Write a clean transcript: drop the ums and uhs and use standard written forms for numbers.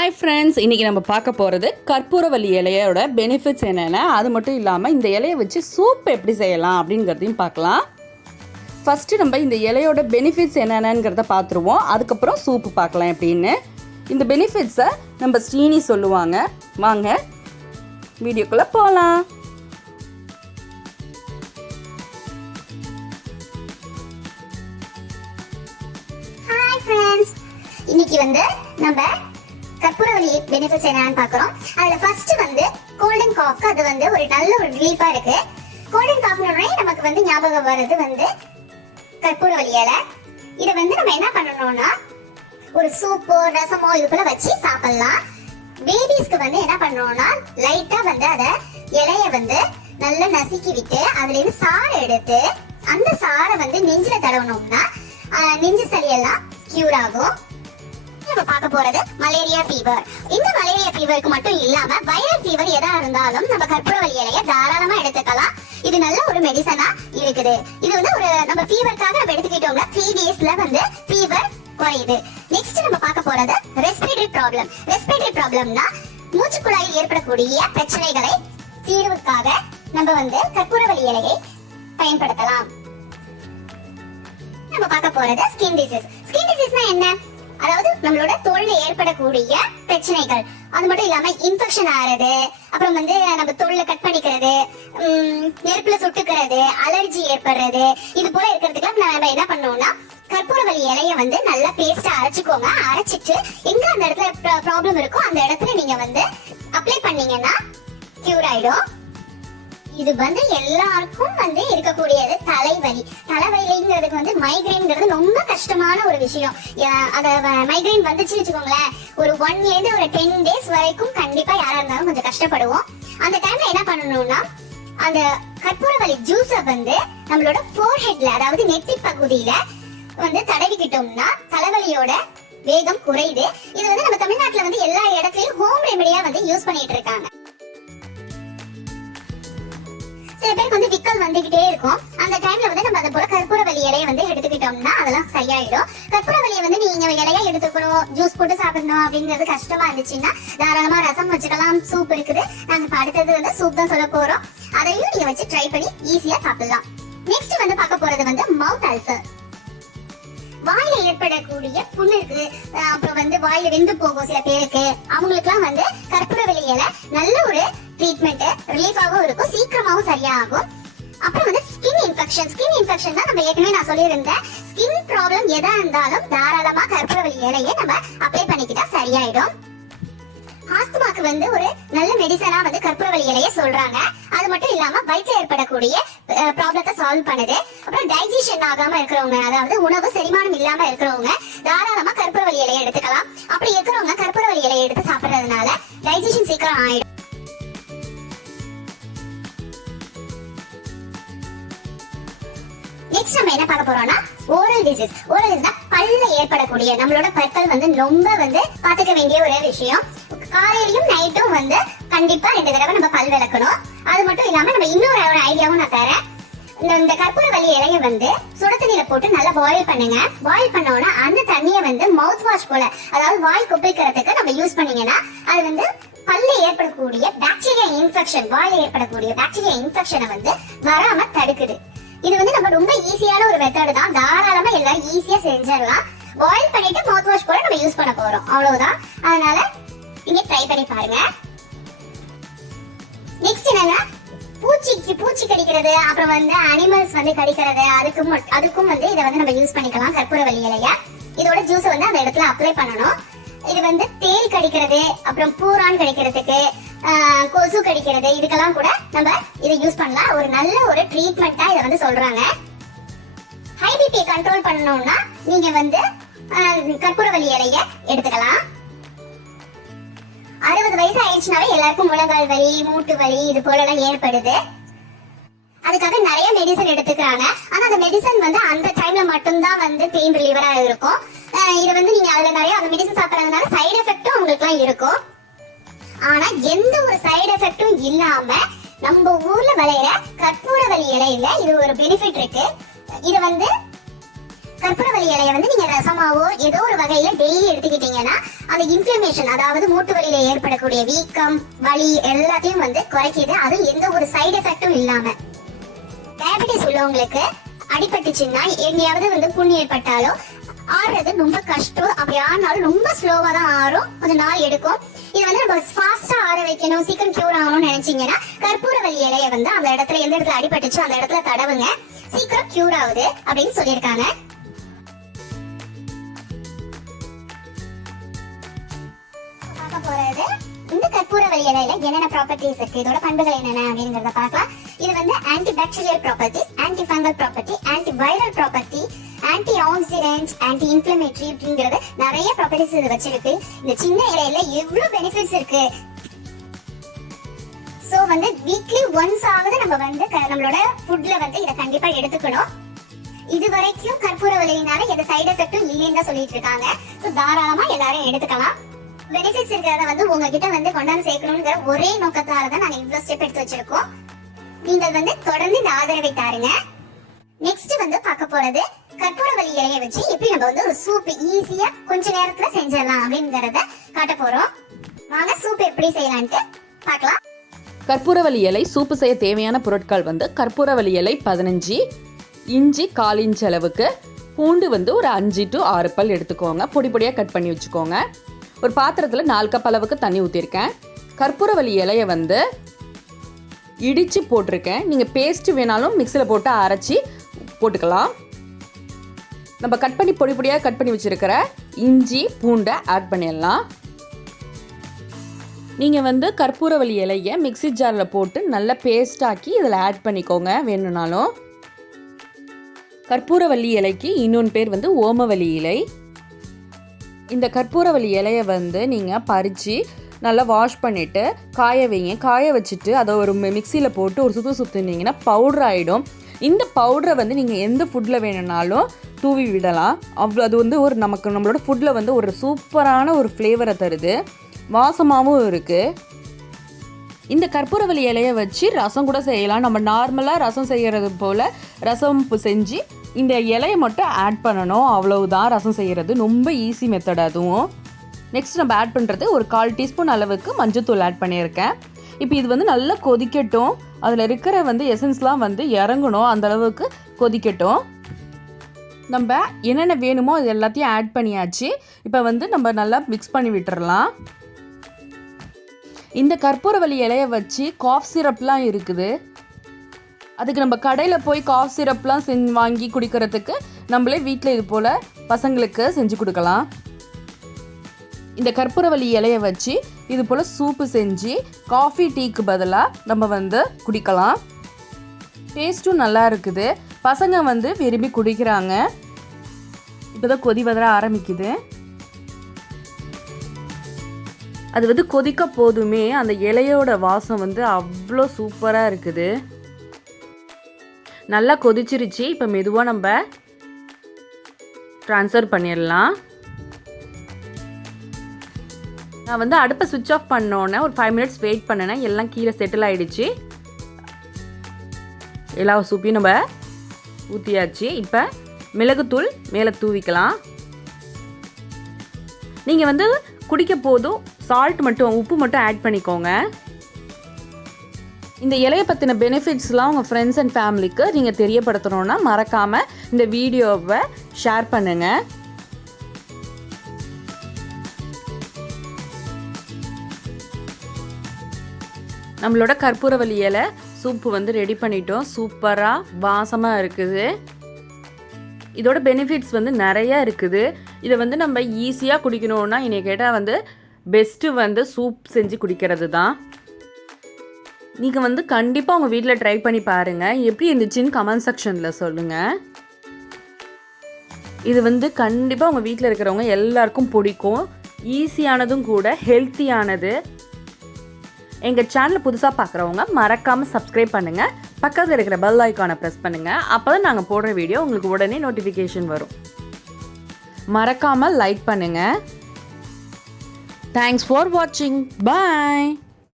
Hi friends, இன்றைக்கி நம்ம பார்க்க போகிறது கற்பூரவள்ளி இலையோட பெனிஃபிட்ஸ் என்னென்ன, அது மட்டும் இல்லாமல் இந்த இலையை வச்சு சூப் எப்படி செய்யலாம் அப்படிங்கிறதையும் பார்க்கலாம். ஃபஸ்ட்டு நம்ம இந்த இலையோட பெனிஃபிட்ஸ் என்னென்னங்கிறத பார்த்துருவோம். அதுக்கப்புறம் சூப்பு பார்க்கலாம் எப்படின்னு. இந்த பெனிஃபிட்ஸை நம்ம ஸ்ரீனி சொல்லுவாங்க. வாங்க வீடியோக்குள்ளே போகலாம். ஹாய் ஃப்ரெண்ட்ஸ், இன்னைக்கு நம்ம கற்பூரவள்ளி பெனிஃபிட்ஸ் என்னன்னு பார்க்குறோம். அதில் ஃபர்ஸ்ட் கோல்டன் காஃப்க்கு அது ஒரு நல்ல ஒரு ரிலீஃபாக இருக்கு. கோல்டன் காஃப்னோடனே நமக்கு ஞாபகம் வர்றது கற்பூரவள்ளி இலை. இதை நம்ம என்ன பண்ணணும்னா ஒரு சூப்போ ரசமோ இதுக்குள்ள வச்சு சாப்பிடலாம். பேபிஸ்க்கு என்ன பண்ணணும்னா லைட்டா அதை இலைய நல்லா நசுக்கி விட்டு அதுல இருந்து சாறை எடுத்து அந்த சாறை நெஞ்சில தடவணும்னா நெஞ்சு சளியெல்லாம் கியூர் ஆகும். நம்ம பார்க்க போறது மலேரியா ஃபீவர். இந்த மலேரியா ஃபீவருக்கு மட்டும் இல்லாம வைரல் ஃபீவர் எதா இருந்தாலும் நம்ம கற்பூரவள்ளி இலையை தாராளமா எடுத்துக்கலாம். இது நல்ல ஒரு மெடிசனா இருக்குது. இது ஒரு நம்ம ஃபீவருக்காக நம்ம எடுத்துக்கிட்டோம்னா 3 டேஸ்ல ஃபீவர் குறையுது. நெக்ஸ்ட் நம்ம பார்க்க போறது ரெஸ்பிரேட்டரி ப்ராப்ளம். ரெஸ்பிரேட்டரி ப்ராப்ளம்னா மூச்சு குழாயில் ஏற்படக்கூடிய பிரச்சனைகளை தீர்வுக்காக நம்ம கற்பூரவள்ளி இலையை பயன்படுத்தலாம். நம்ம பார்க்க போறது ஸ்கின் டிசீஸ். ஸ்கின் டிசீஸ்னா என்ன? அதாவது நம்மளோட தோல்ல ஏற்படக்கூடிய பிரச்சனைகள். அது மட்டும் இல்லாம இன்ஃபெக்ஷன் ஆறது, அப்புறம் நம்ம தோல்ல கட் பண்ணிக்கிறது, நெருப்புல சுட்டுக்கிறது, அலர்ஜி ஏற்படுறது, இது போல இருக்கிறதுக்கு நம்ம என்ன பண்ணோம்னா கற்பூரவள்ளி இலைய நல்லா பேஸ்டா அரைச்சுக்கோங்க. அரைச்சிட்டு எங்க அந்த இடத்துல ப்ராப்ளம் இருக்கோ அந்த இடத்துல நீங்க அப்ளை பண்ணீங்கன்னா கியூர் ஆயிடும். இது எல்லாருக்கும் இருக்கக்கூடியது தலைவலி. தலைவலிங்கிறதுக்கு மைக்ரைன்ங்கிறது ரொம்ப கஷ்டமான ஒரு விஷயம். அத மைக்ரைன் வந்துச்சுன்னு வச்சுக்கோங்களேன், ஒரு 1 இயர்ல ஒரு 10 டேஸ் வரைக்கும் கண்டிப்பா யாரா இருந்தாலும் கொஞ்சம் கஷ்டப்படுவோம். அந்த டைம்ல என்ன பண்ணணும்னா அந்த கற்பூரவள்ளி ஜூஸ நம்மளோட ஃபோர்ஹெட்ல, அதாவது நெத்தி பகுதியில தடவிக்கிட்டோம்னா தலைவலியோட வேகம் குறையுது. இது நம்ம தமிழ்நாட்டுல எல்லா இடத்துலயும் ஹோம் ரெமெடியா யூஸ் பண்ணிட்டு இருக்காங்க. சில பேருக்கு விக்கல் வந்துகிட்டே இருக்கும். அந்த டைம்ல நம்ம அது போல கற்பூரவள்ளி இலையை எடுத்துக்கிட்டோம்னா அதெல்லாம் சரியாயிடும். கற்பூரவள்ளியை நீங்க இலையா எடுத்துக்கணும், ஜூஸ் போட்டு சாப்பிடணும் அப்படிங்கிறது கஷ்டமா இருந்துச்சுன்னா தாராளமா ரசம் வச்சுக்கலாம். சூப் இருக்குது. நாங்க அடுத்தது சூப் தான் சொல்ல போறோம். அதையும் நீங்க வச்சு ட்ரை பண்ணி ஈஸியா சாப்பிடலாம். நெக்ஸ்ட் பார்க்க போறது மவுத் அல்சர். வாயில ஏற்படக்கூடிய புண்ணு இருக்கு, அப்புறம் வாயில வெந்து போகும் சில பேருக்கு. அவங்களுக்கு எல்லாம் கற்பூரவள்ளி இலை நல்ல ஒரு ட்ரீட்மெண்ட், ரிலீஃபாகவும் இருக்கும், சீக்கிரமாவும் சரியாகும். அப்புறம் ஸ்கின் இன்ஃபெக்ஷன். ஸ்கின் இன்ஃபெக்ஷன் தான் நம்ம ஏற்கனவே நான் சொல்லியிருந்தேன். ஸ்கின் ப்ராப்ளம் எதா இருந்தாலும் தாராளமா கற்பூரவள்ளி இலையை நம்ம அப்ளை பண்ணிக்கிட்டா சரியாயிடும். ஆஸ்துமாக்கு ஒரு நல்ல மெடிசனா கற்பூரவள்ளி இலையை சொல்றாங்க. அது மட்டும் இல்லாம வயிற்றுல ஏற்படக்கூடிய ப்ராப்ளத்தை சால்வ் பண்ணுது. அப்புறம் டைஜஷன் ஆகாம இருக்கிறவங்க, அதாவது உணவு செரிமானம் இல்லாம இருக்கிறவங்க தாராளமா கற்பூரவள்ளி இலையை எடுத்துக்கலாம். அப்படி இருக்கிறவங்க கற்பூரவள்ளி இலையை எடுத்து சாப்பிடுறதுனால டைஜஷன் சீக்கிரம் ஆயிடும். நெக்ஸ்ட் நம்ம என்ன பார்க்க போறோம்னா ஓரல் டிசீஸ். ஓரல் டிசீஸ்னா பல்ல ஏற்படக்கூடிய, நம்மளோட பற்கள் ரொம்ப பாத்துக்க வேண்டிய ஒரு விஷயம். காலையிலயும் நைட்டும் கண்டிப்பா 2 தடவை நம்ம பல் விளக்கணும். அது மட்டும் இல்லாம நம்ம இன்னொரு ஐடியாவும் நான் தரேன். இந்த கற்பூரவள்ளி இலைய சுட தண்ணியில போட்டு நல்லா பாயில் பண்ணுங்க. பாயில் பண்ணோம்னா அந்த தண்ணியை மவுத் வாஷ் போல, அதாவது வாய் கொப்பளிக்கிறதுக்கு நம்ம யூஸ் பண்ணீங்கன்னா அது பல்ல ஏற்படக்கூடிய பாக்டீரியா இன்ஃபெக்ஷன், வாயில ஏற்படக்கூடிய பாக்டீரியா இன்ஃபெக்ஷனை வராம தடுக்குது. இது நம்ம ரொம்ப ஈஸியான ஒரு மெத்தட் தான். தாராளமா எல்லாரும் ஈஸியா செஞ்சிடலாம். பாயில் பண்ணிட்டு மவுத் வாஷ் போல நம்ம யூஸ் பண்ண போறோம், அவ்வளவுதான். அதனால நீங்க ட்ரை பண்ணி பாருங்க. நெக்ஸ்ட் என்னன்னா பூச்சி கடிக்கிறது, அப்புறம் அனிமல்ஸ் கடிக்கிறது, அதுக்கும் இதை நம்ம யூஸ் பண்ணிக்கலாம் கற்பூரவள்ளி இலைய. இதோட ஜூஸ் அந்த இடத்துல அப்ளை பண்ணணும். இது தேல் கடிக்கிறது, அப்புறம் பூரான் கடிக்கிறதுக்கு, கொசு கடிக்கிறது, இதுக்கெல்லாம் கூட நம்ம இதை யூஸ் பண்ணலாம். ஒரு நல்ல ஒரு ட்ரீட்மெண்டா இதை சொல்றாங்க. ஹை பிபி கண்ட்ரோல் பண்ணணும்னா நீங்க கற்பூரவள்ளி இலைய எடுத்துக்கலாம். 60 வயசு ஆயிடுச்சுனாவே எல்லாருக்கும் முழங்கால் வலி, மூட்டு வலி இது போல எல்லாம் ஏற்படுது. அதுக்காக நிறைய மெடிசன் எடுத்துக்கிறாங்க. ஆனா அந்த மெடிசன் அந்த டைம்ல மட்டும்தான் பெயின் ரிலீவரா இருக்கும். இது நீங்க அதுல நிறைய அந்த மெடிசன் சாப்பிடறதுனால சைடு எஃபெக்டும் உங்களுக்கு எல்லாம் இருக்கும். ஆனா எந்த ஒரு சைடு எஃபெக்டும் இல்லாம நம்ம ஊர்ல விளையிற கற்பூரவள்ளி இலையில இது ஒரு பெனிஃபிட் இருக்கு. இது கற்பூரவள்ளி இலையை வந்து நீங்க ரசமாவோ ஏதோ ஒரு வகையில டெய்லி எடுத்துக்கிட்டீங்கன்னா அந்த இன்ஃப்ளமேஷன், அதாவது மூட்டு வலியில ஏற்படக்கூடிய வீக்கம், வலி எல்லாத்தையும் வந்து குறைக்குது. அது எந்த ஒரு சைடு எஃபெக்டும் இல்லாம. டயபெட்டிஸ் உள்ளவங்களுக்கு அடிபட்டுச்சுன்னா எங்கேயாவது வந்து புண்ணு ஏற்பட்டாலோ ஆறுறது ரொம்ப கஷ்டம். அப்படி ஆனாலும் ரொம்ப ஸ்லோவா தான் ஆறும், கொஞ்சம் நாள் எடுக்கும். இது வந்து நம்ம ஃபாஸ்டா ஆற வைக்கணும், சீக்கிரம் கியூர் ஆகணும்னு நினைச்சீங்கன்னா கற்பூரவள்ளி இலையை வந்து அந்த இடத்துல எந்த இடத்துல அடிபட்டுச்சோ அந்த இடத்துல தடவுங்க, சீக்கிரம் கியூர் ஆகுது அப்படின்னு சொல்லியிருக்காங்க. போறது இந்த கற்பூரவள்ளி இலையில என்னென்ன ப்ராப்பர்ட்டிஸ் இருக்கு, இதோட பண்புகள் என்னென்ன அப்படிங்கறத பார்க்கலாம். இது வந்து anti bacterial properties, anti fungal property, anti viral property, anti accident, anti inflammatory அப்படிங்கறது நிறைய ப்ராப்பர்ட்டிஸ் இது வச்சிருக்கு. இந்த சின்ன இலையில எவ்வளவு பெனிஃபிட்ஸ் இருக்கு. சோ வந்து வீக்லி ஒன்ஸ் ஆவது நம்ம வந்து நம்மளோட ஃபுட்ல வந்து இத கண்டிப்பா எடுத்துக்கணும். இது வரைக்கும் கற்பூரவள்ளியினால எந்த சைடு எஃபெக்டும் இல்லைன்னு தான் சொல்லிட்டு இருக்காங்க. சோ தாராளமா எல்லாரும் எடுத்துக்கலாம். பெனிஃபிட்ஸ் இருக்கிறத வந்து உங்ககிட்ட வந்து கொண்டாந்து சேர்க்கணுங்கிற ஒரே நோக்கத்தால தான் நாங்க இவ்வளவு ஸ்டெப் எடுத்து வச்சிருக்கோம். நீங்கள் வந்து தொடர்ந்து இந்த ஆதரவை தாருங்க. நெக்ஸ்ட் வந்து பார்க்க போறது கற்பூரவள்ளி இலையை வச்சு எப்படி நம்ம வந்து ஒரு சூப் ஈஸியா கொஞ்ச நேரத்துல செஞ்சிடலாம் அப்படிங்கறத காட்ட போறோம். வாங்க சூப் எப்படி செய்யலாம்னு பார்க்கலாம். கற்பூரவள்ளி இலை சூப்பு செய்ய தேவையான பொருட்கள் வந்து கற்பூரவள்ளி இலை 15, இஞ்சி 1/4 இன்ச் அளவுக்கு, பூண்டு வந்து ஒரு 5 to 6 பல் எடுத்துக்கோங்க, பொடி பொடியாக கட் பண்ணி வச்சுக்கோங்க. ஒரு பாத்திரத்தில் 4 கப் அளவுக்கு தண்ணி ஊற்றிருக்கேன். கற்பூரவள்ளி இலையை வந்து இடித்து போட்டிருக்கேன். நீங்கள் பேஸ்ட்டு வேணாலும் மிக்சியில் போட்டு அரைச்சி போட்டுக்கலாம். நம்ம கட் பண்ணி பொடி பொடியாக கட் பண்ணி வச்சுருக்கிற இஞ்சி பூண்டை ஆட் பண்ணிடலாம். நீங்கள் வந்து கற்பூரவள்ளி இலையை மிக்ஸி ஜாரில் போட்டு நல்லா பேஸ்டாக்கி இதில் ஆட் பண்ணிக்கோங்க வேணும்னாலும். கற்பூரவள்ளி இலைக்கு இன்னொன்று பேர் வந்து ஓமவல்லி இலை. இந்த கற்பூரவள்ளி இலையை வந்து நீங்கள் பறித்து நல்லா வாஷ் பண்ணிவிட்டு காய வைங்க. காய வச்சுட்டு அதை ஒரு மிக்சியில் போட்டு ஒரு சுற்றினீங்கன்னா பவுடர் ஆகிடும். இந்த பவுடரை வந்து நீங்கள் எந்த ஃபுட்டில் வேணும்னாலும் தூவி விடலாம். அது வந்து ஒரு நம்மளோட ஃபுட்டில் வந்து ஒரு சூப்பரான ஒரு ஃப்ளேவரை தருது, வாசமாகவும் இருக்குது. இந்த கற்பூரவள்ளி இலையை வச்சு ரசம் கூட செய்யலாம். நம்ம நார்மலாக ரசம் செய்கிறது போல் ரசம் செஞ்சு இந்த இலையை மட்டும் ஆட் பண்ணணும், அவ்வளவுதான் ரசம் செய்கிறது. ரொம்ப ஈஸி மெத்தட் அதுவும். நெக்ஸ்ட் நம்ம ஆட் பண்ணுறது ஒரு 1/4 டீஸ்பூன் அளவுக்கு மஞ்சள்தூள் ஆட் பண்ணியிருக்கேன். இப்போ இது வந்து நல்லா கொதிக்கட்டும். அதில் இருக்கிற வந்து எசன்ஸ்லாம் வந்து இறங்கணும், அந்த அளவுக்கு கொதிக்கட்டும். நம்ம என்னென்ன வேணுமோ அது எல்லாத்தையும் ஆட் பண்ணியாச்சு. இப்போ வந்து நம்ம நல்லா மிக்ஸ் பண்ணி விட்டுறலாம். இந்த கற்பூரவள்ளி இலையை வச்சு காஃப் சிரப்லாம் இருக்குது. அதுக்கு நம்ம கடையில் போய் காஃப் சிரப்லாம் வாங்கி குடிக்கிறதுக்கு நம்மளே வீட்டில் இது போல் பசங்களுக்கு செஞ்சு கொடுக்கலாம். இந்த கற்பூரவள்ளி இலையை வச்சு இது போல் சூப்பு செஞ்சு காஃபி டீக்கு பதிலாக நம்ம வந்து குடிக்கலாம். டேஸ்ட்டும் நல்லா இருக்குது, பசங்க வந்து விரும்பி குடிக்கிறாங்க. இப்போ தான் கொதி வர ஆரம்பிக்குது. அது வந்து கொதிக்க போதுமே அந்த இலையோட வாசம் வந்து அவ்வளோ சூப்பராக இருக்குது. நல்லா கொதிச்சிருச்சு. இப்போ மெதுவாக நம்ம ட்ரான்ஸ்ஃபர் பண்ணிடலாம். நான் வந்து அடுப்பை சுவிட்ச் ஆஃப் பண்ணோன்னே ஒரு 5 minutes வெயிட் பண்ணினேன். எல்லாம் கீழே செட்டில் ஆகிடுச்சு. எல்லா சூப்பையும் நம்ம ஊற்றியாச்சு. இப்போ மிளகுத்தூள் மேலே தூவிக்கலாம். நீங்கள் வந்து குடிக்க போதும் சால்ட் மட்டும், உப்பு மட்டும் ஆட் பண்ணிக்கோங்க. இந்த இலையை பற்றின பெனிஃபிட்ஸ்லாம் உங்கள் ஃப்ரெண்ட்ஸ் அண்ட் ஃபேமிலிக்கு நீங்கள் தெரியப்படுத்தணுன்னா மறக்காமல் இந்த வீடியோவை ஷேர் பண்ணுங்கள். நம்மளோட கற்பூரவள்ளி இலை சூப்பு வந்து ரெடி பண்ணிட்டோம். சூப்பராக வாசமாக இருக்குது. இதோட பெனிஃபிட்ஸ் வந்து நிறையா இருக்குது. இதை வந்து நம்ம ஈஸியாக குடிக்கணுன்னா என்னை கேட்டால் வந்து பெஸ்ட்டு வந்து சூப் செஞ்சு குடிக்கிறது தான். நீங்கள் வந்து கண்டிப்பாக உங்கள் வீட்டில் ட்ரை பண்ணி பாருங்கள். எப்படி இருந்துச்சுன்னு கமெண்ட் செக்ஷனில் சொல்லுங்கள். இது வந்து கண்டிப்பாக உங்கள் வீட்டில் இருக்கிறவங்க எல்லாருக்கும் பிடிக்கும். ஈஸியானதும் கூட, ஹெல்த்தியானது. எங்கள் சேனலை புதுசாக பார்க்குறவங்க மறக்காமல் சப்ஸ்கிரைப் பண்ணுங்கள். பக்கத்தில் இருக்கிற பெல் ஐக்கானை ப்ரெஸ் பண்ணுங்கள். அப்போ தான் நாங்கள் போடுற வீடியோ உங்களுக்கு உடனே நோட்டிஃபிகேஷன் வரும். மறக்காமல் லைக் பண்ணுங்கள். தேங்க்ஸ் ஃபார் வாட்சிங். பாய்.